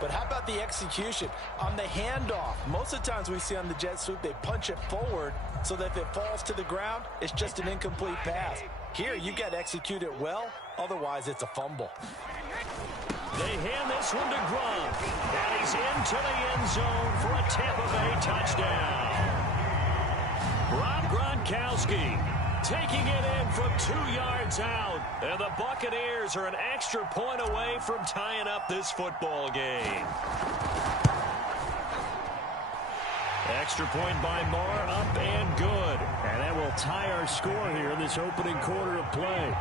But how about the execution on the handoff? Most of the times we see on the jet sweep, they punch it forward so that if it falls to the ground, it's just an incomplete pass. Here, you got to execute it well. Otherwise, it's a fumble. They hand this one to Gronk. And he's into the end zone for a Tampa Bay touchdown. Rob Gronkowski taking it in from 2 yards out. And the Buccaneers are an extra point away from tying up this football game. Extra point by Marr, up and good. And that will tie our score here in this opening quarter of play.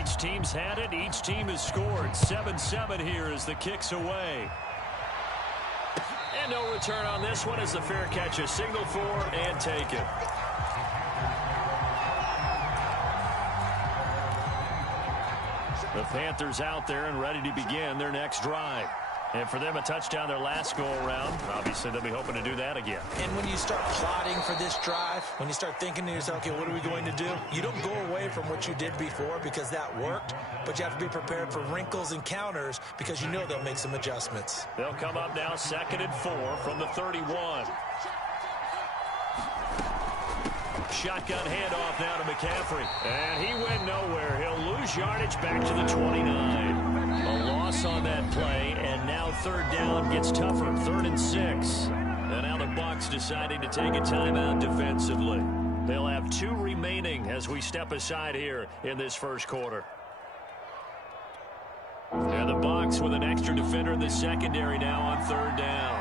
Each team's had it. Each team has scored. 7-7 here as the kick's away. And no return on this one as the fair catch is signaled for and taken. The Panthers out there and ready to begin their next drive. And for them, a touchdown their last go-around. Obviously, they'll be hoping to do that again. And when you start plotting for this drive, when you start thinking to yourself, okay, what are we going to do? You don't go away from what you did before because that worked, but you have to be prepared for wrinkles and counters because you know they'll make some adjustments. They'll come up now 2nd and 4 from the 31. Shotgun handoff now to McCaffrey. And he went nowhere. He'll lose yardage back to the 29. A loss on that play, and now 3rd down gets tougher. 3rd and 6. And now the Bucs deciding to take a timeout defensively. They'll have 2 remaining as we step aside here in this first quarter. And the Bucs with an extra defender in the secondary now on 3rd down.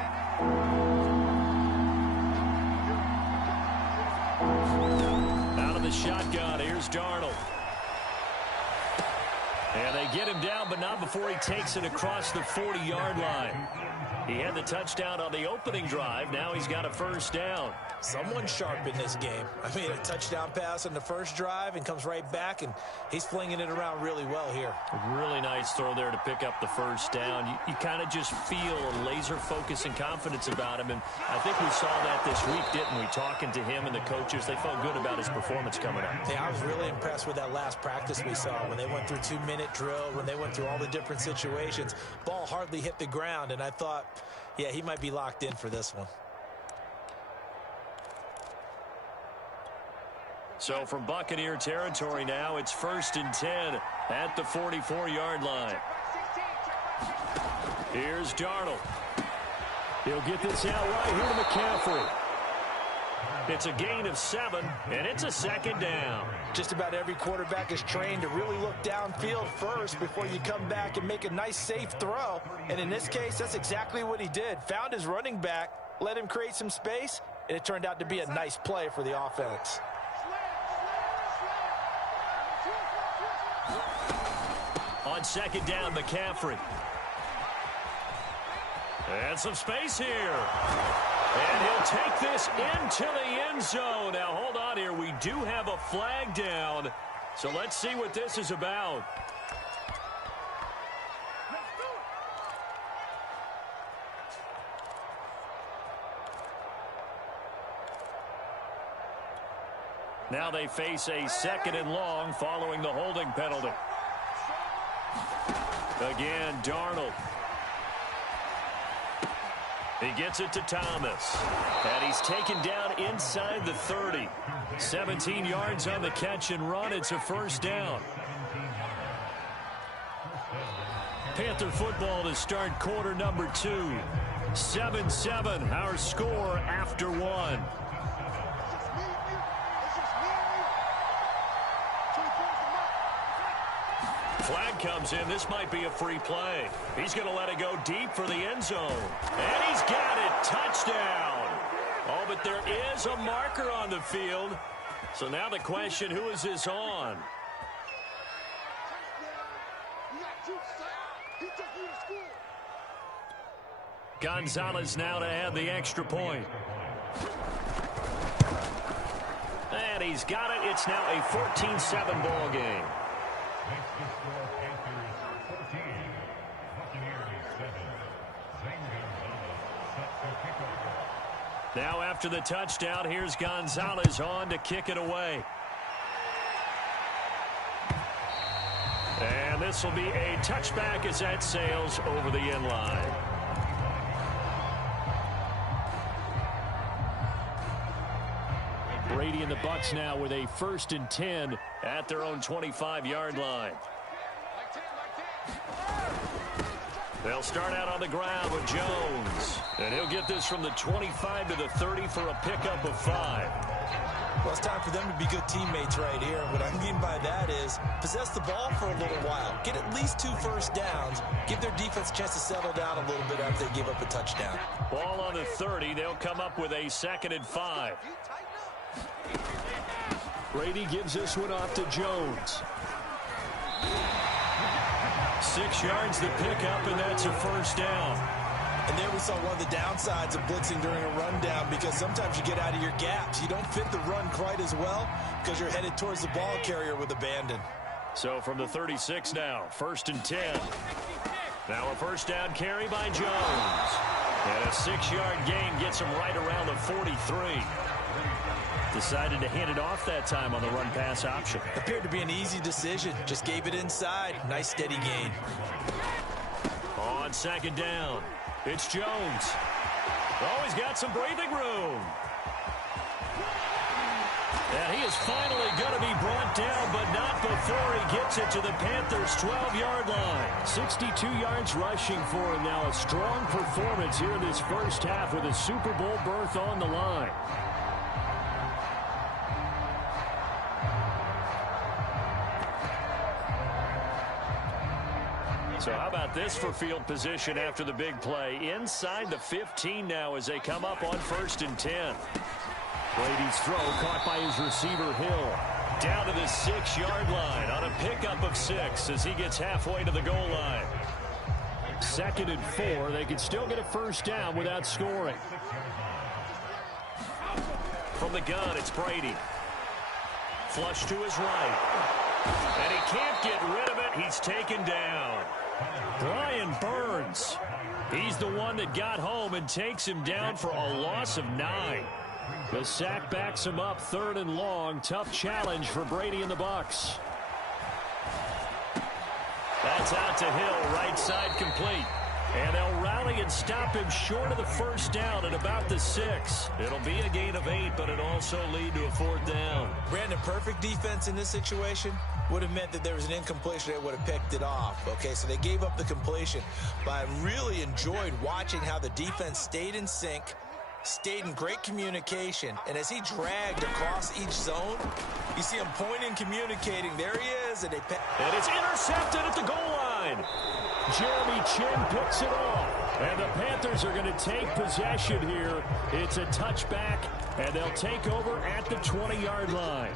Out of the shotgun, here's Darnold. And they get him down, but not before he takes it across the 40-yard line. He had the touchdown on the opening drive. Now he's got a 1st down. Someone's sharp in this game. I mean, a touchdown pass on the first drive and comes right back, and he's flinging it around really well here. A really nice throw there to pick up the 1st down. You kind of just feel a laser focus and confidence about him, and I think we saw that this week, didn't we? Talking to him and the coaches, they felt good about his performance coming up. Yeah, I was really impressed with that last practice we saw when they went through 2-minute drill, when they went through all the different situations. Ball hardly hit the ground, and I thought, yeah, he might be locked in for this one. So from Buccaneer territory now, it's 1st and 10 at the 44-yard line. Here's Darnold. He'll get this out right here to McCaffrey. It's a gain of 7, and it's a 2nd down. Just about every quarterback is trained to really look downfield first before you come back and make a nice, safe throw. And in this case, that's exactly what he did. Found his running back, let him create some space, and it turned out to be a nice play for the offense. On 2nd down, McCaffrey. And some space here. And he'll take this into the end zone. Now, hold on here. We do have a flag down. So let's see what this is about. Now they face a 2nd and long following the holding penalty. Again, Darnold. He gets it to Thomas. And he's taken down inside the 30. 17 yards on the catch and run. It's a 1st down. Panther football to start quarter number 2. 7-7, our score after 1. Flag comes in. This might be a free play. He's going to let it go deep for the end zone. And he's got it. Touchdown. Oh, but there is a marker on the field. So now the question, who is this on? Gonzalez now to add the extra point. And he's got it. It's now a 14-7 ball game. Now after the touchdown, here's Gonzalez on to kick it away. And this will be a touchback as that sails over the end line. Brady and the Bucs now with a 1st and 10 at their own 25-yard line. They'll start out on the ground with Jones. And he'll get this from the 25 to the 30 for a pickup of 5. Well, it's time for them to be good teammates right here. What I mean by that is possess the ball for a little while. Get at least 2 first downs. Give their defense a chance to settle down a little bit after they give up a touchdown. Ball on the 30. They'll come up with a 2nd and 5. Brady gives this one off to Jones. 6 yards to pick up, and that's a 1st down. And there we saw one of the downsides of blitzing during a rundown, because sometimes you get out of your gaps. You don't fit the run quite as well because you're headed towards the ball carrier with abandon. So from the 36 now, 1st and 10. Now a 1st down carry by Jones. And a 6-yard gain gets him right around the 43. Decided to hand it off that time on the run-pass option. Appeared to be an easy decision. Just gave it inside. Nice steady gain. On 2nd down, it's Jones. Oh, he's got some breathing room. And he is finally going to be brought down, but not before he gets it to the Panthers' 12-yard line. 62 yards rushing for him now. A strong performance here in this first half with a Super Bowl berth on the line. So how about this for field position after the big play? Inside the 15 now as they come up on 1st and 10. Brady's throw caught by his receiver Hill. Down to the 6-yard line on a pickup of 6 as he gets halfway to the goal line. 2nd and 4. They can still get a 1st down without scoring. From the gun, it's Brady. Flush to his right. And he can't get rid of it. He's taken down. Brian Burns. He's the one that got home and takes him down for a loss of 9. The sack backs him up 3rd and long. Tough challenge for Brady and the Bucs. That's out to Hill, right side complete. And they'll rally and stop him short of the 1st down at about the 6. It'll be a gain of 8, but it'll also lead to a 4th down. Brandon, perfect defense in this situation would have meant that there was an incompletion that would have picked it off. Okay, so they gave up the completion. But I really enjoyed watching how the defense stayed in sync, stayed in great communication, and as he dragged across each zone, you see him pointing, communicating. There he is, and it's intercepted at the goal line. Jeremy Chin picks it off, and the Panthers are going to take possession here. It's a touchback, and they'll take over at the 20-yard line.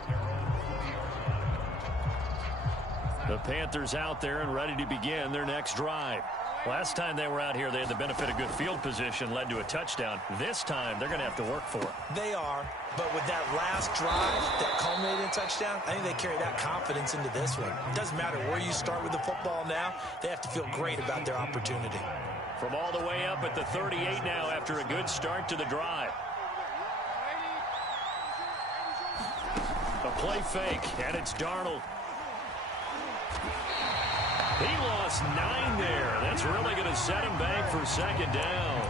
The Panthers out there and ready to begin their next drive. Last time they were out here, they had the benefit of good field position, led to a touchdown. This time, they're going to have to work for it. They are, but with that last drive that culminated in a touchdown, I think they carry that confidence into this one. It doesn't matter where you start with the football now. They have to feel great about their opportunity. From all the way up at the 38 now after a good start to the drive. A play fake, and it's Darnold. He lost 9 there. That's really going to set him back for 2nd down.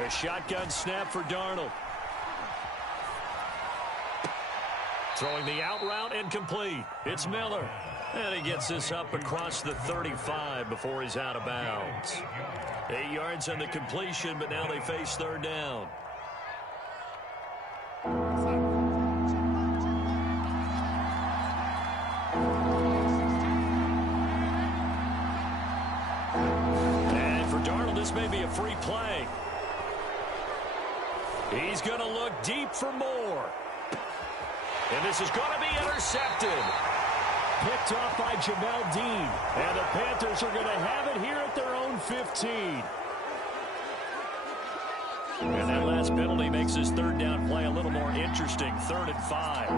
A shotgun snap for Darnold. Throwing the out route incomplete. It's Miller. And he gets this up across the 35 before he's out of bounds. 8 yards on the completion, but now they face 3rd down. And for Darnold, this may be a free play. He's going to look deep for more. And this is going to be intercepted. Picked off by Jamel Dean. And the Panthers are going to have it here at their own 15. And that last penalty makes this third down play a little more interesting. 3rd and 5.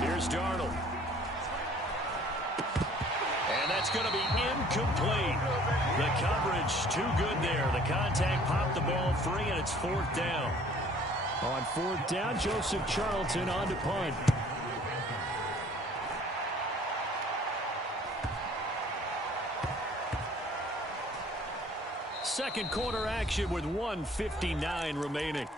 Here's Darnold. And that's going to be incomplete. The coverage too good there. The contact popped the ball free, and it's 4th down. On 4th down, Joseph Charlton on to punt. Second quarter action with 1:59 remaining.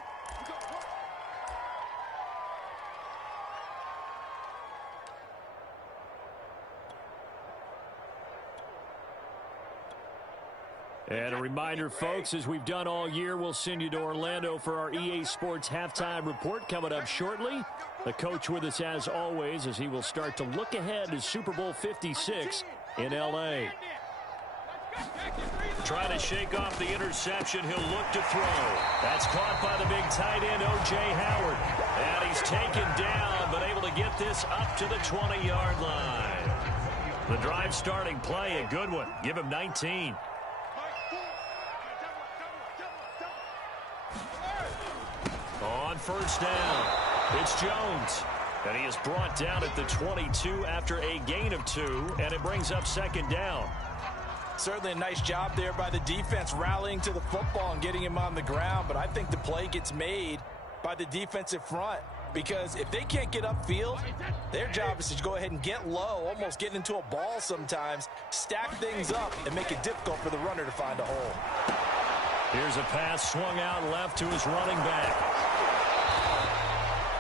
And a reminder, folks, as we've done all year, we'll send you to Orlando for our EA Sports halftime report coming up shortly. The coach with us as always as he will start to look ahead to Super Bowl 56 in L.A. Trying to shake off the interception. He'll look to throw. That's caught by the big tight end, O.J. Howard. And he's taken down, but able to get this up to the 20-yard line. The drive starting play, a good one. Give him 19. On 1st down, it's Jones. And he is brought down at the 22 after a gain of 2, and it brings up 2nd down. Certainly a nice job there by the defense rallying to the football and getting him on the ground, but I think the play gets made by the defensive front because if they can't get upfield, their job is to go ahead and get low, almost get into a ball sometimes, stack things up, and make it difficult for the runner to find a hole. Here's a pass swung out left to his running back.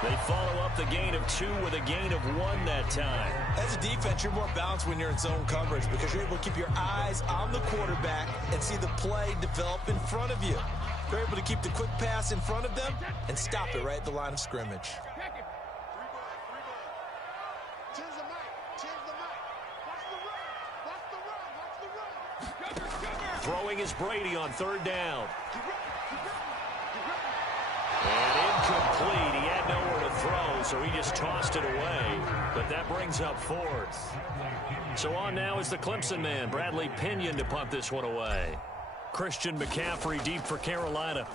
They follow up the gain of 2 with a gain of 1 that time. As a defense, you're more balanced when you're in zone coverage because you're able to keep your eyes on the quarterback and see the play develop in front of you. You're able to keep the quick pass in front of them and stop it right at the line of scrimmage. Throwing is Brady on 3rd down. And incomplete. He had nowhere to throw, so he just tossed it away. But that brings up 4th. So on now is the Clemson man, Bradley Pinion, to punt this one away. Christian McCaffrey deep for Carolina.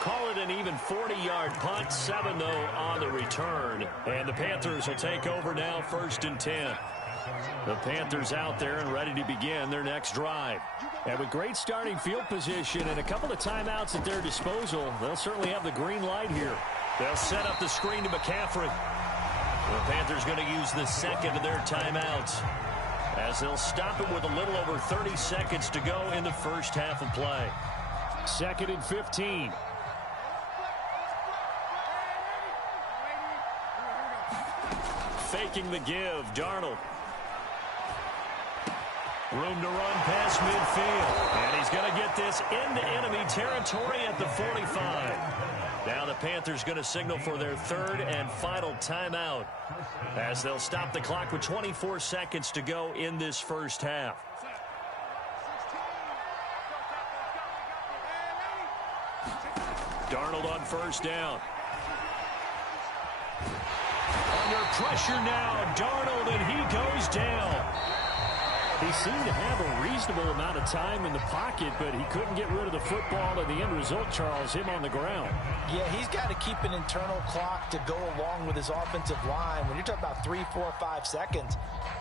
Call it an even 40-yard punt, 7 though on the return. And the Panthers will take over now, 1st and 10. The Panthers out there and ready to begin their next drive. And with great starting field position and a couple of timeouts at their disposal, they'll certainly have the green light here. They'll set up the screen to McCaffrey. The Panthers going to use the second of their timeouts as they'll stop it with a little over 30 seconds to go in the first half of play. 2nd and 15. Faking the give, Darnold. Room to run past midfield. And he's going to get this into enemy territory at the 45. Now the Panthers going to signal for their 3rd and final timeout as they'll stop the clock with 24 seconds to go in this first half. Darnold on 1st down. Under pressure now, Darnold, and he goes down. He seemed to have a reasonable amount of time in the pocket, but he couldn't get rid of the football, and the end result, Charles, him on the ground. Yeah, he's got to keep an internal clock to go along with his offensive line. When you're talking about 3, 4, 5 seconds,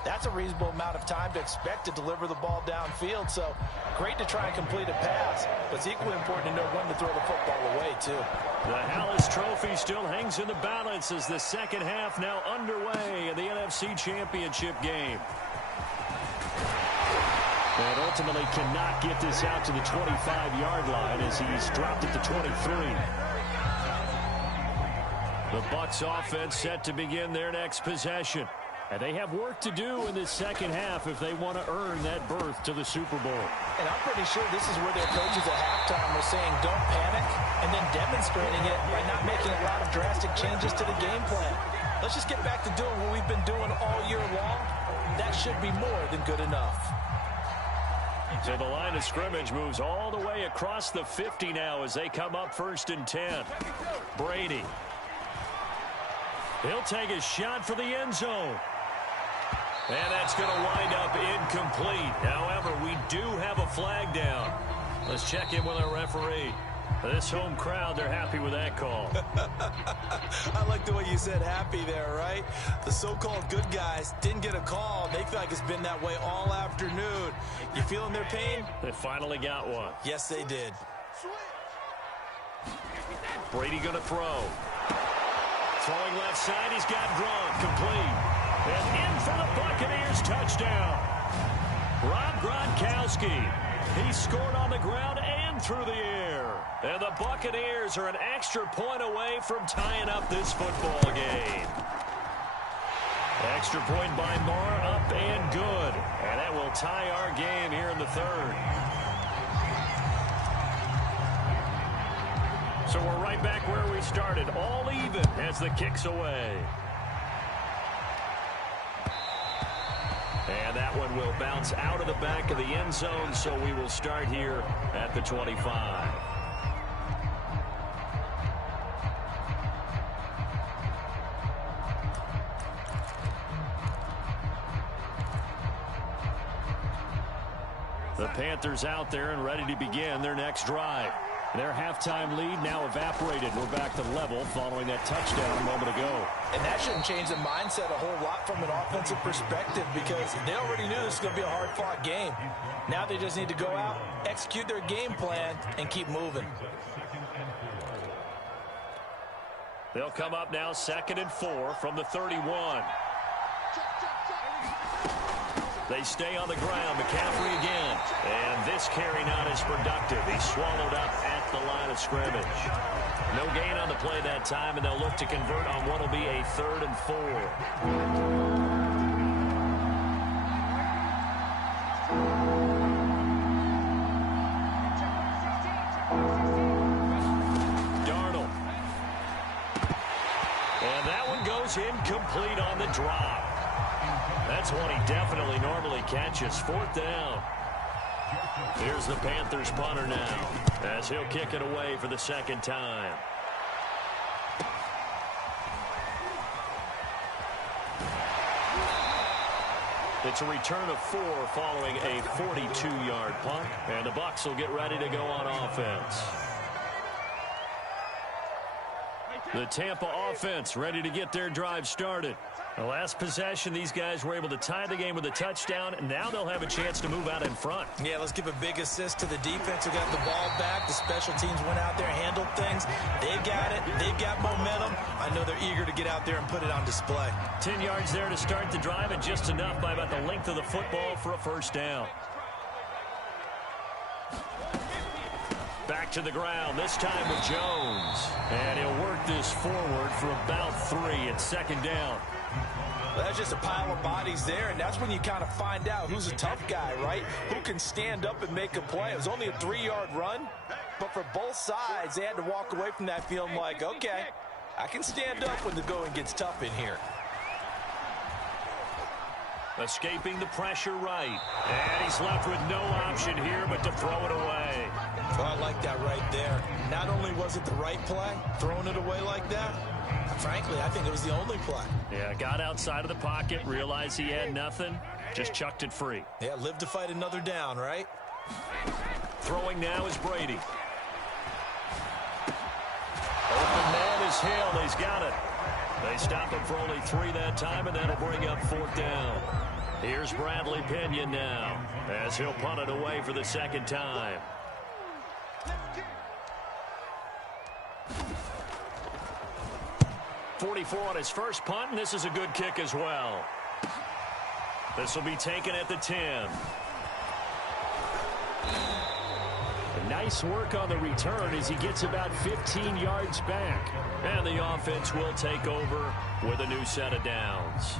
that's a reasonable amount of time to expect to deliver the ball downfield. So great to try and complete a pass, but it's equally important to know when to throw the football away, too. The Hallis Trophy still hangs in the balance as the second half now underway in the NFC Championship game. And ultimately cannot get this out to the 25-yard line as he's dropped at the 23. The Bucs offense set to begin their next possession. And they have work to do in this second half if they want to earn that berth to the Super Bowl. And I'm pretty sure this is where their coaches at halftime were saying don't panic and then demonstrating it by not making a lot of drastic changes to the game plan. Let's just get back to doing what we've been doing all year long. That should be more than good enough. So the line of scrimmage moves all the way across the 50 now as they come up 1st and 10. Brady. He'll take a shot for the end zone. And that's going to wind up incomplete. However, we do have a flag down. Let's check in with our referee. This home crowd, they're happy with that call. I like the way you said happy there, right? The so-called good guys didn't get a call. They feel like it's been that way all afternoon. You feeling their pain? They finally got one. Yes, they did. Brady going to throw. Throwing left side, he's got Gronk, complete. And in for the Buccaneers, touchdown. Rob Gronkowski. He scored on the ground and through the air. And the Buccaneers are an extra point away from tying up this football game. Extra point by Marr, up and good. And that will tie our game here in the 3rd. So we're right back where we started, all even as the kick's away. And that one will bounce out of the back of the end zone, so we will start here at the 25. The Panthers out there and ready to begin their next drive. Their halftime lead now evaporated. We're back to level following that touchdown a moment ago. And that shouldn't change the mindset a whole lot from an offensive perspective because they already knew this was going to be a hard-fought game. Now they just need to go out, execute their game plan, and keep moving. They'll come up now 2nd and 4 from the 31. They stay on the ground. McCaffrey again. And this carry not as productive. He's swallowed up at the line of scrimmage. No gain on the play that time, and they'll look to convert on what will be a 3rd and 4. Darnold. And that one goes incomplete on the drop. That's one he definitely normally catches. 4th down. Here's the Panthers punter now as he'll kick it away for the 2nd time. It's a return of 4 following a 42-yard punt, and the Bucs will get ready to go on offense. The Tampa offense ready to get their drive started. The last possession, these guys were able to tie the game with a touchdown, and now they'll have a chance to move out in front. Yeah, let's give a big assist to the defense who got the ball back. The special teams went out there, handled things. They've got it. They've got momentum. I know they're eager to get out there and put it on display. 10 yards there to start the drive, and just enough by about the length of the football for a 1st down. Back to the ground, this time with Jones. And he'll work this forward for about 3 at 2nd down. Well, that's just a pile of bodies there, and that's when you kind of find out who's a tough guy, right? Who can stand up and make a play. It was only a 3-yard run, but for both sides, they had to walk away from that feeling like, okay, I can stand up when the going gets tough in here. Escaping the pressure right. And he's left with no option here but to throw it away. Oh, I like that right there. Not only was it the right play, throwing it away like that, frankly, I think it was the only play. Yeah, got outside of the pocket, realized he had nothing, just chucked it free. Yeah, live to fight another down, right? Throwing now is Brady. Open man is Hill. He's got it. They stop him for only 3 that time, and that'll bring up 4th down. Here's Bradley Pinion now as he'll punt it away for the 2nd time. .44 on his first punt, and this is a good kick as well. This will be taken at the 10. Nice work on the return as he gets about 15 yards back. And the offense will take over with a new set of downs.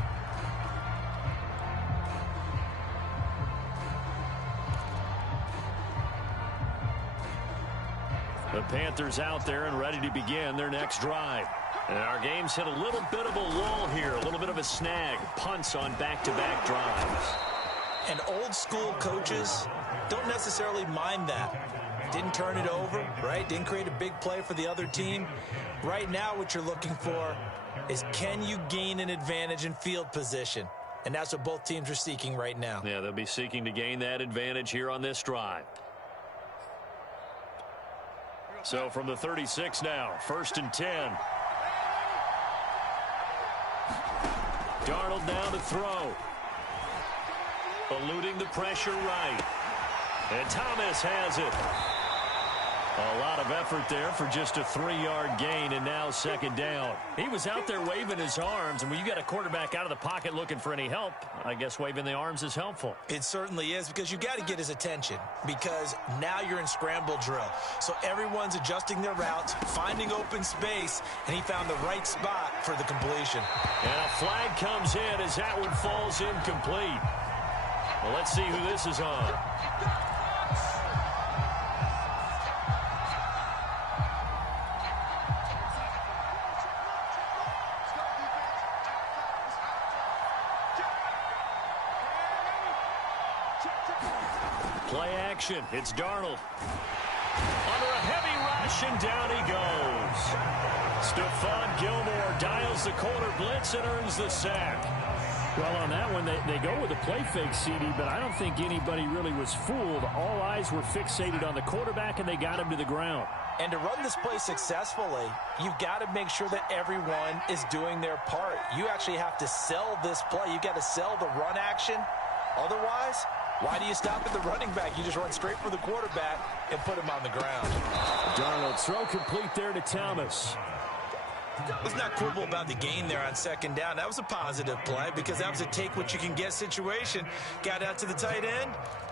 The Panthers out there and ready to begin their next drive. And our game's hit a little bit of a lull here, a little bit of a snag. Punts on back-to-back drives. And old school coaches, don't necessarily mind that. Didn't turn it over, right? Didn't create a big play for the other team. Right now, what you're looking for is, can you gain an advantage in field position? And that's what both teams are seeking right now. Yeah, they'll be seeking to gain that advantage here on this drive. So from the 36 now, 1st and 10. Darnold now to throw. Eluding the pressure right. And Thomas has it. A lot of effort there for just a 3-yard gain, and now 2nd down. He was out there waving his arms, and when you got a quarterback out of the pocket looking for any help, I guess waving the arms is helpful. It certainly is, because you got to get his attention, because now you're in scramble drill. So everyone's adjusting their routes, finding open space, and he found the right spot for the completion. And a flag comes in as that one falls incomplete. Well, let's see who this is on. Play action. It's Darnold. Under a heavy rush, and down he goes. Stephon Gilmore dials the corner blitz and earns the sack. Well, on that one, they go with a play fake, CD, but I don't think anybody really was fooled. All eyes were fixated on the quarterback, and they got him to the ground. And to run this play successfully, you've got to make sure that everyone is doing their part. You actually have to sell this play. You've got to sell the run action. Otherwise, why do you stop at the running back? You just run straight for the quarterback and put him on the ground. Darnold, throw complete there to Thomas. Let's not quibble about the gain there on 2nd down. That was a positive play because that was a take-what-you-can-get situation. Got out to the tight end.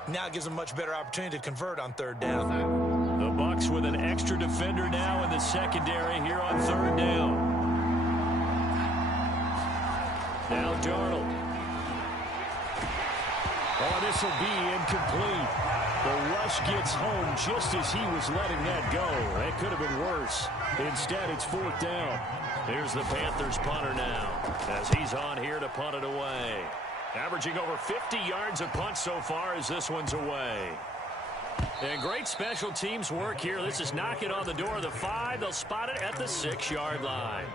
Now it gives them a much better opportunity to convert on 3rd down. The Bucs with an extra defender now in the secondary here on 3rd down. Now Darnold. Oh, this will be incomplete. The rush gets home just as he was letting that go. That could have been worse. Instead, it's 4th down. Here's the Panthers punter now as he's on here to punt it away. Averaging over 50 yards a punt so far as this one's away. And great special teams work here. This is knocking on the door of the 5. They'll spot it at the 6-yard line.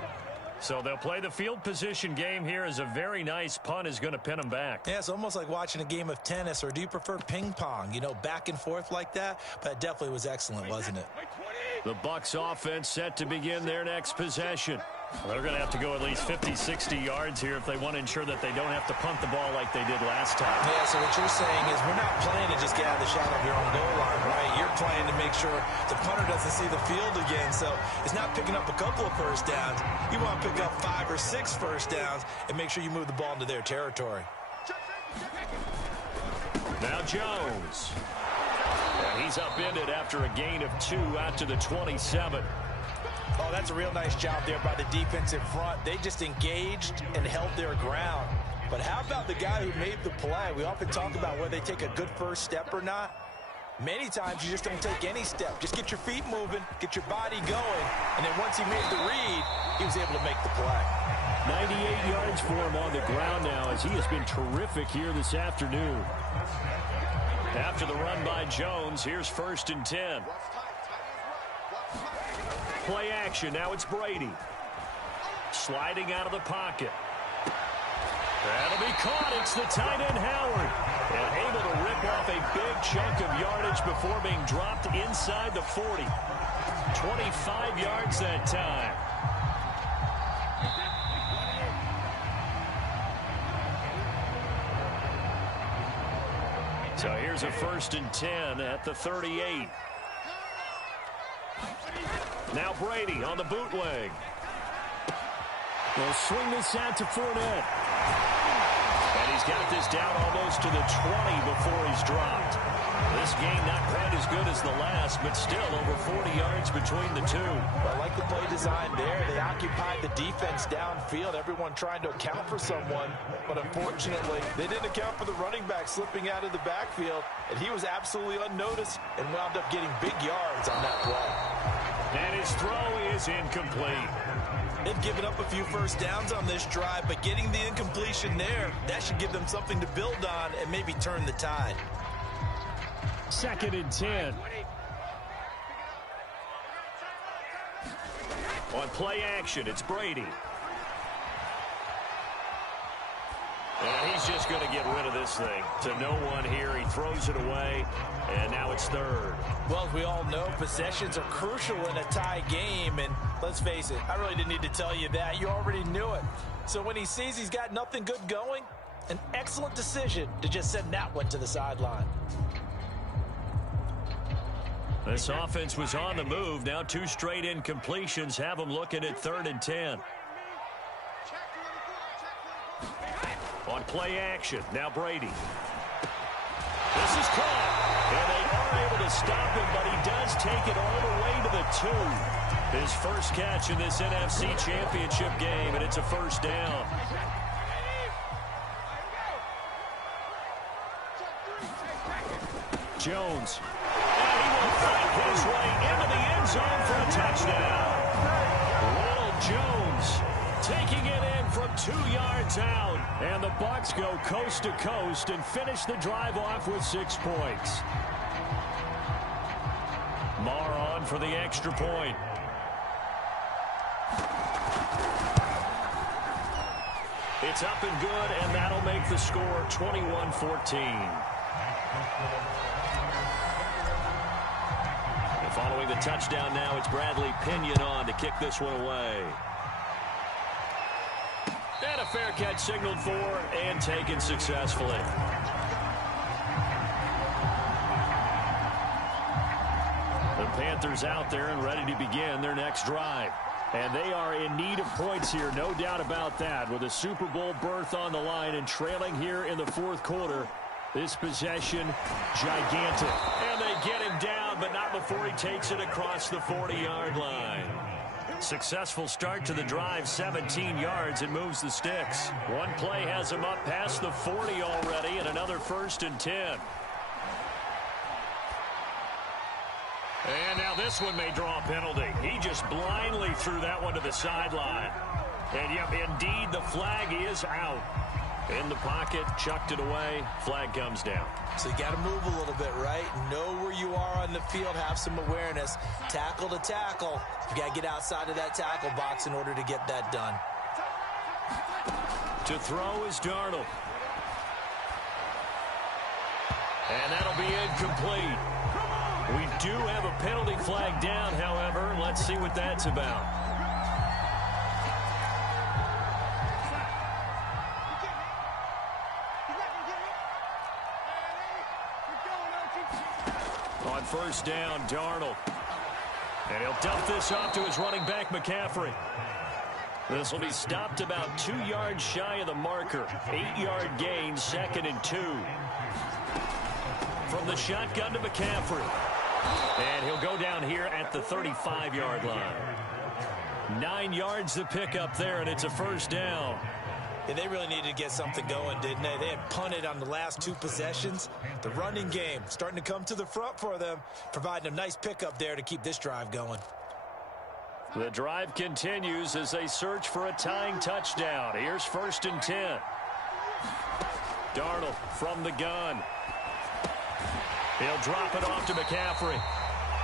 So they'll play the field position game here as a very nice punt is going to pin them back. Yeah, it's almost like watching a game of tennis, or do you prefer ping pong? You know, back and forth like that? But it definitely was excellent, wasn't it? The Bucs offense set to begin their next possession. Well, they're going to have to go at least 50, 60 yards here if they want to ensure that they don't have to punt the ball like they did last time. Yeah, so what you're saying is we're not playing to just get out of the shadow of your own goal line, right? You're playing to make sure the punter doesn't see the field again. So it's not picking up a couple of first downs. You want to pick up 5 or 6 first downs and make sure you move the ball into their territory. Now Jones. And he's upended after a gain of 2 out to the 27. Oh, that's a real nice job there by the defensive front. They just engaged and held their ground. But how about the guy who made the play? We often talk about whether they take a good first step or not. Many times you just don't take any step. Just get your feet moving, get your body going, and then once he made the read, he was able to make the play. 98 yards for him on the ground now as he has been terrific here this afternoon. After the run by Jones, here's 1st and 10. Play action. Now it's Brady. Sliding out of the pocket. That'll be caught. It's the tight end, Howard. And able to rip off a big chunk of yardage before being dropped inside the 40. 25 yards that time. So here's a 1st and 10 at the 38. Now Brady on the bootleg. They'll swing this out to Fournette. And he's got this down almost to the 20 before he's dropped. This game not quite as good as the last, but still over 40 yards between the two. I like the play design there. They occupied the defense downfield, everyone trying to account for someone. But unfortunately, they didn't account for the running back slipping out of the backfield. And he was absolutely unnoticed and wound up getting big yards on that play. And his throw is incomplete. They've given up a few first downs on this drive, but getting the incompletion there, that should give them something to build on and maybe turn the tide. 2nd and 10. On play action, it's Brady. And he's just going to get rid of this thing to no one here. He throws it away, and now it's 3rd. Well, as we all know, possessions are crucial in a tie game, and let's face it, I really didn't need to tell you that. You already knew it. So when he sees he's got nothing good going, an excellent decision to just send that one to the sideline. This offense was on the move. Now 2 straight incompletions have them looking at 3rd and 10. On play action, now Brady. This is caught, and they are able to stop him, but he does take it all the way to the 2. His first catch in this NFC Championship game, and it's a 1st down. Jones. And he will fight his way into the end zone for a touchdown. Little Jones taking it in from 2 yards out. And the Bucs go coast to coast and finish the drive off with 6 points. Marr on for the extra point. It's up and good, and that'll make the score 21-14. And following the touchdown now, it's Bradley Pinion on to kick this one away. And a fair catch signaled for and taken successfully. The Panthers out there and ready to begin their next drive. And they are in need of points here, no doubt about that. With a Super Bowl berth on the line and trailing here in the 4th quarter, this possession, gigantic. And they get him down, but not before he takes it across the 40-yard line. Successful start to the drive, 17 yards, and moves the sticks. One play has him up past the 40 already, and another 1st and 10. And now this one may draw a penalty. He just blindly threw that one to the sideline. And yep, indeed, the flag is out. In the pocket, chucked it away, flag comes down. So you got to move a little bit, right? Know where you are on the field, have some awareness. Tackle to tackle. You got to get outside of that tackle box in order to get that done. To throw is Darnold. And that'll be incomplete. We do have a penalty flag down, however. Let's see what that's about. On 1st down, Darnold. And he'll dump this off to his running back, McCaffrey. This will be stopped about 2 yards shy of the marker. 8-yard gain, 2nd and 2. From the shotgun to McCaffrey. And he'll go down here at the 35-yard line. 9 yards to pick up there, and it's a 1st down. Yeah, they really needed to get something going, didn't they? They had punted on the last 2 possessions. The running game starting to come to the front for them, providing a nice pickup there to keep this drive going. The drive continues as they search for a tying touchdown. Here's 1st and 10. Darnold from the gun. He'll drop it off to McCaffrey.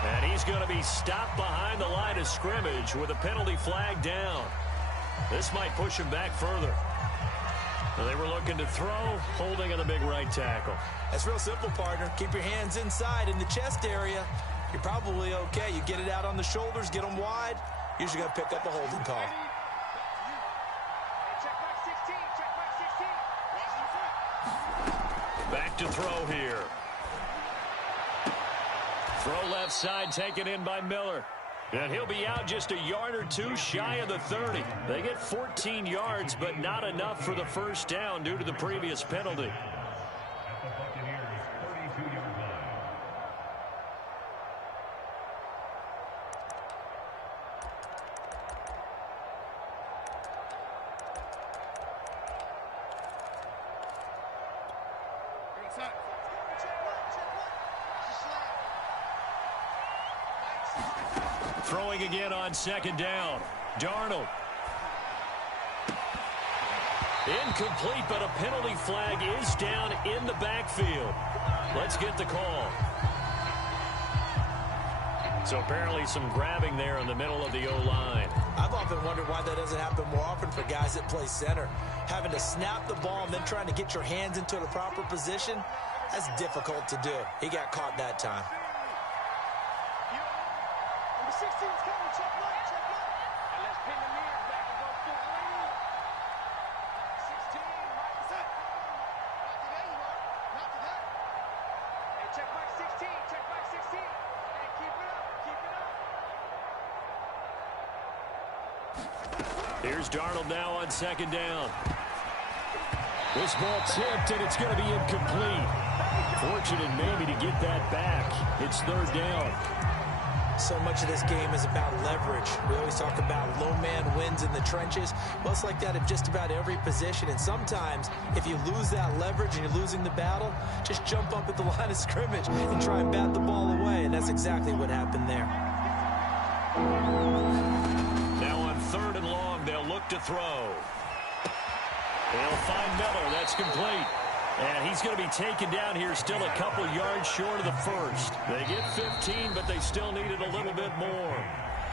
And he's going to be stopped behind the line of scrimmage with a penalty flag down. This might push him back further. They were looking to throw, holding on the big right tackle. That's real simple, partner. Keep your hands inside in the chest area. You're probably okay. You get it out on the shoulders, get them wide. Usually going to pick up a holding call. Back to throw here. Throw left side, taken in by Miller. And he'll be out just a yard or 2 shy of the 30. They get 14 yards, but not enough for the 1st down due to the previous penalty. Throwing again on 2nd down. Darnold. Incomplete, but a penalty flag is down in the backfield. Let's get the call. So apparently some grabbing there in the middle of the O-line. I've often wondered why that doesn't happen more often for guys that play center. Having to snap the ball and then trying to get your hands into the proper position, that's difficult to do. He got caught that time. Number 16's coming. Check right, check right. And let's pin the mirrors back and go full ring. 16, Mike, is that? Not today, you are. Not today. Hey, check Mike 16. Check Mike 16. Hey, keep it up. Keep it up. Here's Darnold now on second down. This ball tipped, and it's going to be incomplete. Fortunate maybe to get that back. It's third down. So much of this game is about leverage. We always talk about low man wins in the trenches. Well, it's like that at just about every position. And sometimes, if you lose that leverage and you're losing the battle, just jump up at the line of scrimmage and try and bat the ball away. And that's exactly what happened there. Now on third and long, they'll look to throw. They'll find Miller. That's complete. And he's going to be taken down here still a couple yards short of the first. They get 15, but they still needed a little bit more.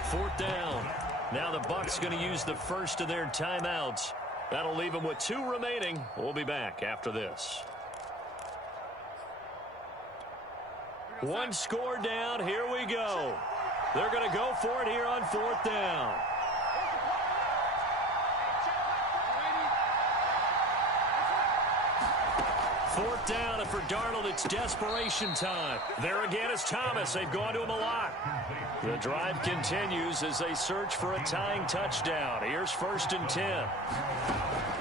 Fourth down. Now the Bucs going to use the first of their timeouts. That'll leave them with 2 remaining. We'll be back after this. One score down. Here we go. They're going to go for it here on fourth down. Fourth down, and for Darnold, it's desperation time. There again is Thomas. They've gone to him a lot. The drive continues as they search for a tying touchdown. Here's first and 10.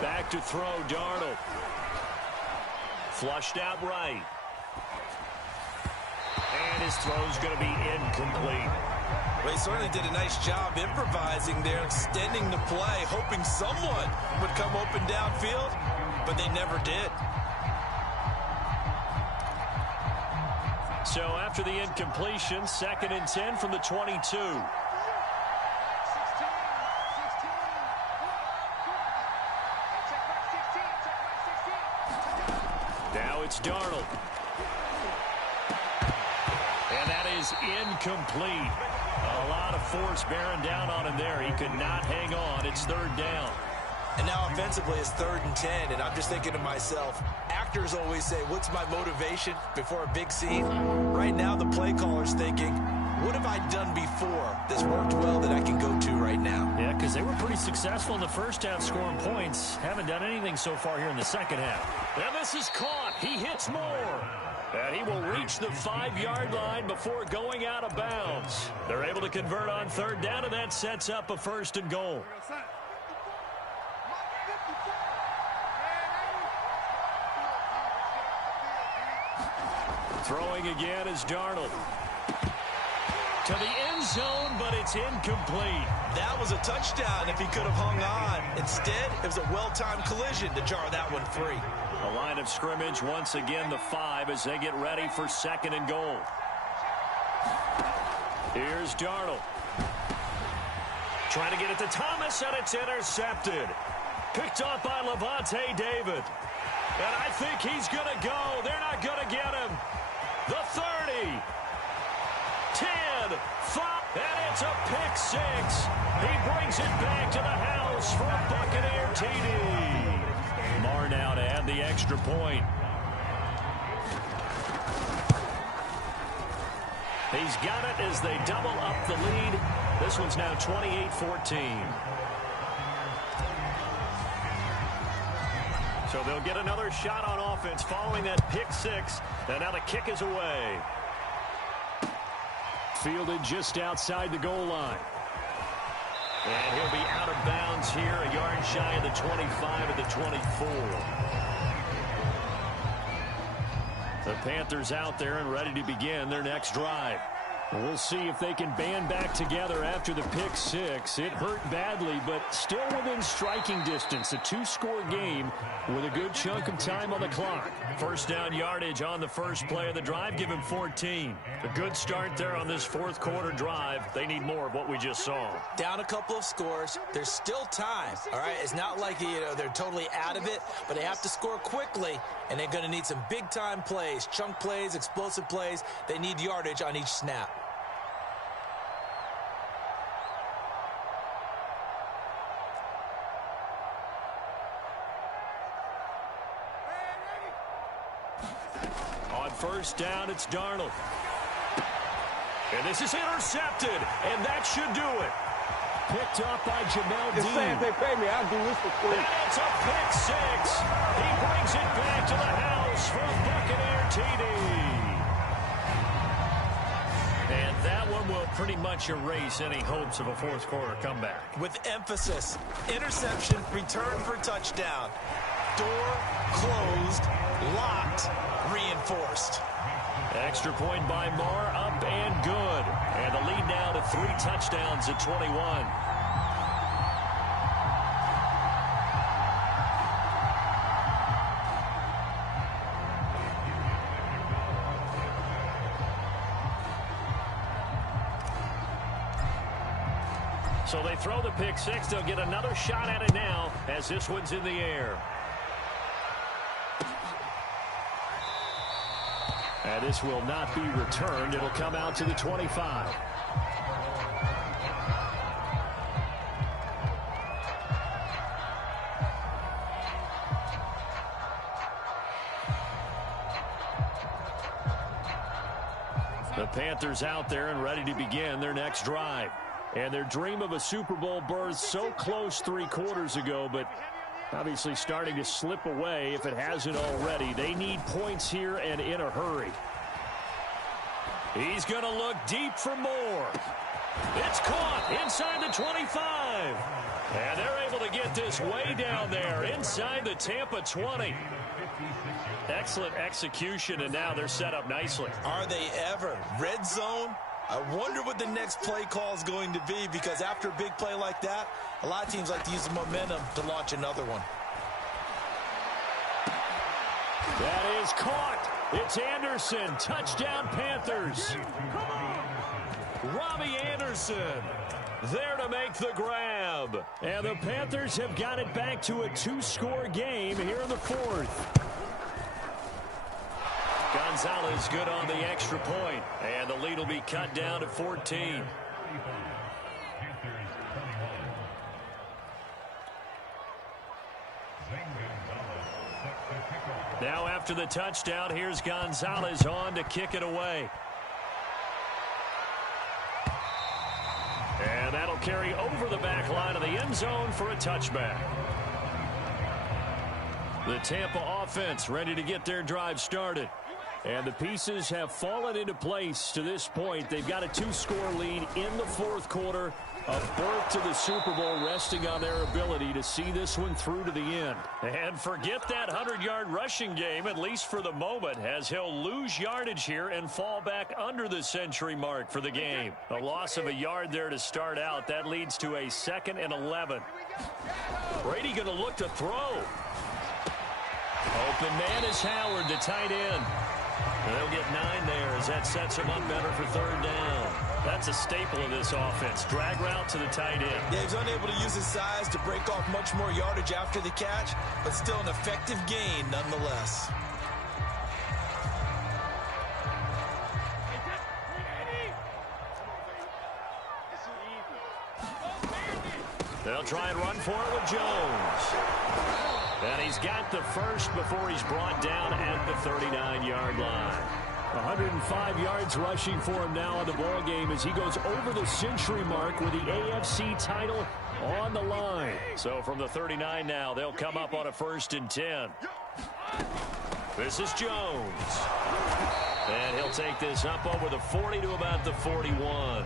Back to throw, Darnold. Flushed out right. And his throw's going to be incomplete. Well, he certainly did a nice job improvising there, extending the play, hoping someone would come open downfield, but they never did. So after the incompletion, second and 10 from the 22. Now it's Darnold. And that is incomplete. A lot of force bearing down on him there. He could not hang on. It's third down. And now offensively it's third and 10, and I'm just thinking to myself, actors always say, what's my motivation before a big scene? Right now the play caller's thinking, what have I done before that's worked well that I can go to right now? Yeah, because they were pretty successful in the first half scoring points. Haven't done anything so far here in the second half. And this is caught. He hits more. And he will reach the 5-yard line before going out of bounds. They're able to convert on third down, and that sets up a first and goal. Throwing again is Darnold. To the end zone, but it's incomplete. That was a touchdown if he could have hung on. Instead, it was a well-timed collision to jar that one free. A line of scrimmage, once again the 5 as they get ready for second and goal. Here's Darnold. Trying to get it to Thomas, and it's intercepted. Picked off by Levante David. And I think he's going to go. They're not going to get him. The 30. 10, 5, and it's a pick 6. He brings it back to the house for a Buccaneer TD. Marr now to add the extra point. He's got it as they double up the lead. This one's now 28-14. So they'll get another shot on offense following that pick 6. And now the kick is away. Fielded just outside the goal line. And he'll be out of bounds here, a yard shy of the 25 at the 24. The Panthers out there and ready to begin their next drive. We'll see if they can band back together after the pick 6. It hurt badly, but still within striking distance. A 2-score game with a good chunk of time on the clock. First down yardage on the first play of the drive. Give him 14. A good start there on this fourth quarter drive. They need more of what we just saw. Down a couple of scores. There's still time. All right, it's not like they're totally out of it, but they have to score quickly, and they're going to need some big-time plays, chunk plays, explosive plays. They need yardage on each snap. first down, it's Darnold. And this is intercepted, and that should do it. Picked up by Jamel Just say Dean. if they pay me, I'll do this for free. And it's a pick six. He brings it back to the house for a Buccaneer TD. And that one will pretty much erase any hopes of a fourth quarter comeback. With emphasis, interception, return for touchdown. Door closed, locked, reinforced. Extra point by Marr, up and good. And the lead now to 3 touchdowns at 21. So they throw the pick six. They'll get another shot at it now as this one's in the air. And this will not be returned. It'll come out to the 25. The Panthers out there and ready to begin their next drive. And their dream of a Super Bowl berth so close 3 quarters ago, but obviously starting to slip away if it hasn't already. They need points here and in a hurry. He's going to look deep for more. It's caught inside the 25. And they're able to get this way down there inside the Tampa 20. Excellent execution, and now they're set up nicely. Are they ever? Red zone? I wonder what the next play call is going to be, because after a big play like that, a lot of teams like to use the momentum to launch another one. That is caught. It's Anderson. Touchdown, Panthers. Robbie Anderson there to make the grab. And the Panthers have got it back to a 2-score game here in the 4th. Gonzalez good on the extra point, and the lead will be cut down to 14. Now after the touchdown, here's Gonzalez on to kick it away. And that'll carry over the back line of the end zone for a touchback. The Tampa offense ready to get their drive started. And the pieces have fallen into place to this point. They've got a 2-score lead in the 4th quarter. A berth to the Super Bowl resting on their ability to see this one through to the end. And forget that 100-yard rushing game, at least for the moment, as he'll lose yardage here and fall back under the century mark for the game. A loss of a yard there to start out. That leads to a 2nd and 11. Brady going to look to throw. Open man is Howard, the tight end. They'll get 9 there as that sets him up better for 3rd down. That's a staple of this offense. Drag route to the tight end. Yeah, he's unable to use his size to break off much more yardage after the catch, but still an effective gain nonetheless. They'll try and run for it with Jones. And he's got the first before he's brought down at the 39-yard line. 105 yards rushing for him now in the ball game as he goes over the century mark with the AFC title on the line. So from the 39 now, they'll come up on a 1st and 10. This is Jones. And he'll take this up over the 40 to about the 41.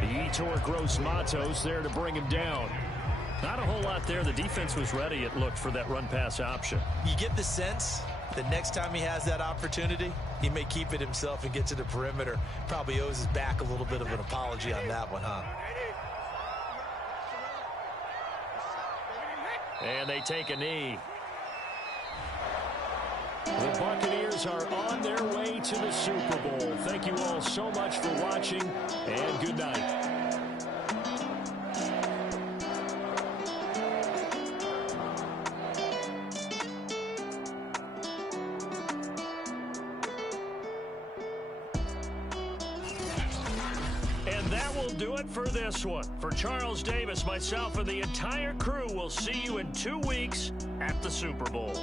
Yetur Gross-Matos there to bring him down. Not a whole lot there. The defense was ready, it looked, for that run-pass option. You get the sense the next time he has that opportunity, he may keep it himself and get to the perimeter. Probably owes his back a little bit of an apology on that one, huh? And they take a knee. The Buccaneers are on their way to the Super Bowl. Thank you all so much for watching, and good night. Do it for this one. For Charles Davis, myself, and the entire crew, will see you in 2 weeks at the Super Bowl.